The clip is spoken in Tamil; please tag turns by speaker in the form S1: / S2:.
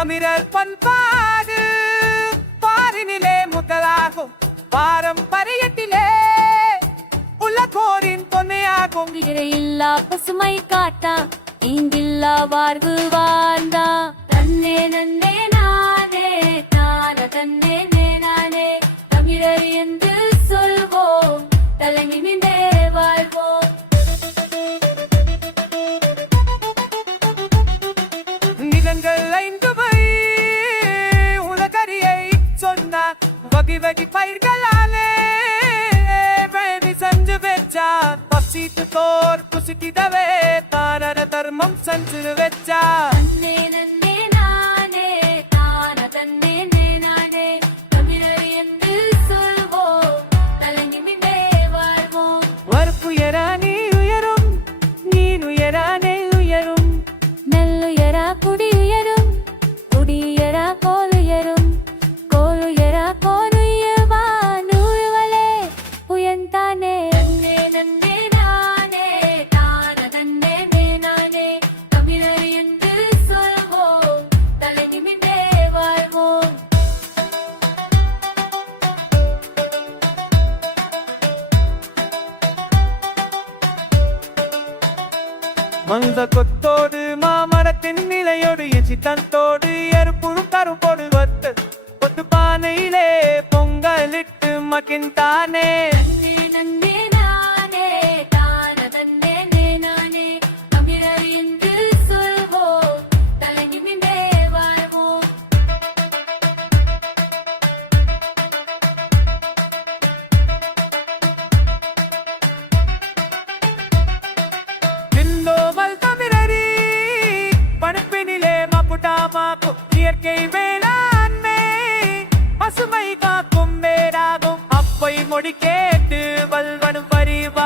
S1: தமிழர் பண்பாடு. பாரினிலே முதலாகும் பாரம்பரியத்திலே உலகோரின் தொன்மையாகும்
S2: இல்லா பசுமை காட்டா. இங்கில்லா வாழ்வு வாழ்ந்தா. தன்னே நன்னே நானே தான தன்னே நானே. தமிழர் என்று சொல்வோம். தலை நிமிந்தே வாழ்வோம்.
S1: நிலங்கள் ஐந்து வகை வகை பயிர்களாலே வேதி செஞ்சு வச்சார் பசித்து தோர் புசிக்கிடவே தானர தர்மம் செஞ்சு வச்சார்
S2: தன்னே
S1: மந்த கொத்தோடு மாமரத்தின் நிலையோடு எச்சி தந்தோடு எருப்புழும் கரும்போடு ஒத்து ஒத்து பானையிலே பொங்கலிட்டு மக்கின்தானே
S2: நன்னே
S1: காமாக்கும் இயற்கை வேளாண்மை பசுமை காக்கும் வேறாகும் அப்பை மொழி கேட்டு வல்வனும் பரிவா